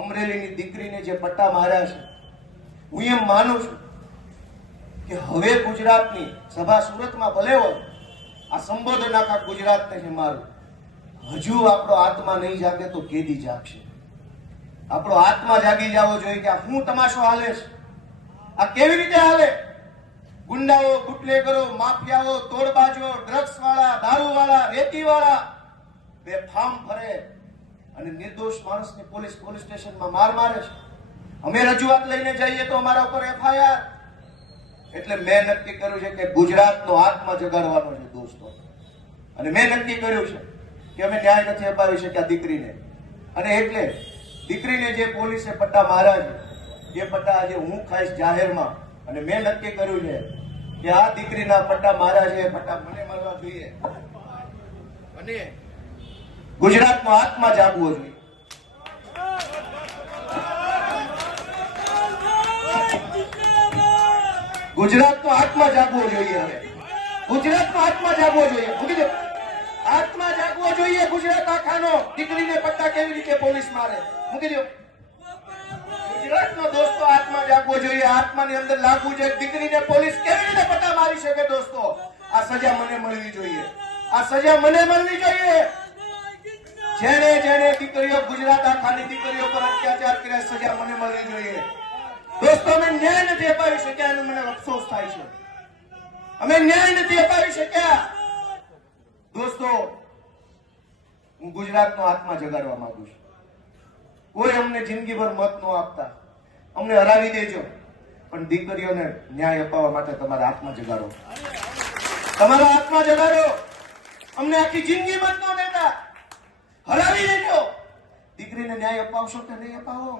અમરેલીની દીકરીને જે પટ્ટા માર્યા છે, હું એમ માનું છું કે હવે ગુજરાતની સભા સુરતમાં ભલે હોય, આ સંબોધન આખા ગુજરાતને છે મારું. હજુ આપણો આત્મા નહીં જાગે તો કેદી જાગશે? આપણો આત્મા જાગી જવો જોઈએ કે આ શું તમાશો હાલે છે? આ કેવી રીતે હાલે? ગુંડાઓ, બુટલેગરો, માફિયાઓ, તોડબાજો ડ્રગ્સ વાળા દારૂ વાળા રેતી વાળા ફાર્મ ફરે અને નિર્દોષ માણસને પોલીસ પોલીસ સ્ટેશનમાં માર મારે છે. અમે રજૂઆત લઈને જઈએ તો અમારા ઉપર એફઆઈઆર. એટલે મેં નક્કી કર્યું છે કે ગુજરાતનો આત્મા જગાડવાનો છે દોસ્તો અને મેં નક્કી કર્યું છે કે અમે ન્યાય નથી અપાવી શક્યા દીકરીને. અને એટલે દીકરીને જે પોલીસે પટ્ટા માર્યા છે, એ પટ્ટા આજે હું ખાઈશ જાહેરમાં. અને મેં નક્કી કર્યું છે કે આ દીકરીના પટ્ટા માર્યા છે, એ પટ્ટા મને મળવા જોઈએ. અને ગુજરાતનો આત્મા જાગવો જોઈએ ગુજરાતનો આત્મા જાગવો જોઈએ હવે ગુજરાતનો આત્મા જાગવો જોઈએ મૂકી દો આત્મા જાગવો જોઈએ ગુજરાત આખાનો દીકરીને પટ્ટા કેવી રીતે પોલીસ મારે મૂકી દો ગુજરાતનો દોસ્તો આત્મા જાગવો જોઈએ આત્માની અંદર લાગવું જોઈએ દીકરીને પોલીસ કેવી રીતે પટ્ટા મારી શકે દોસ્તો આ સજા મને મળવી જોઈએ આ સજા મને મળવી જોઈએ જેને જેને દીકરીઓ ગુજરાત આખાની દીકરીઓ પર અત્યાચાર કર્યા, સજા મને મળવી જોઈએ. દોસ્તો, અમે ન્યાય નથી અપાવી શક્યા એનો મને અફસોસ થાય છે. અમે ન્યાય નથી અપાવી શક્યા. દોસ્તો, હું ગુજરાતનો આત્મા જગાડવા માંગુ છું. કોઈ અમને જિંદગીભર મત ન આપતા. અમને હરાવી દેજો. પણ દીકરીઓને ન્યાય અપાવવા માટે તમારા આત્મા જગાડો. તમારા આત્મા જગાડો. અમને આખી જિંદગી મત ન દેતા. હરાવી લેજો. દીકરીને ન્યાય અપાવશો કે નહીં અપાવો?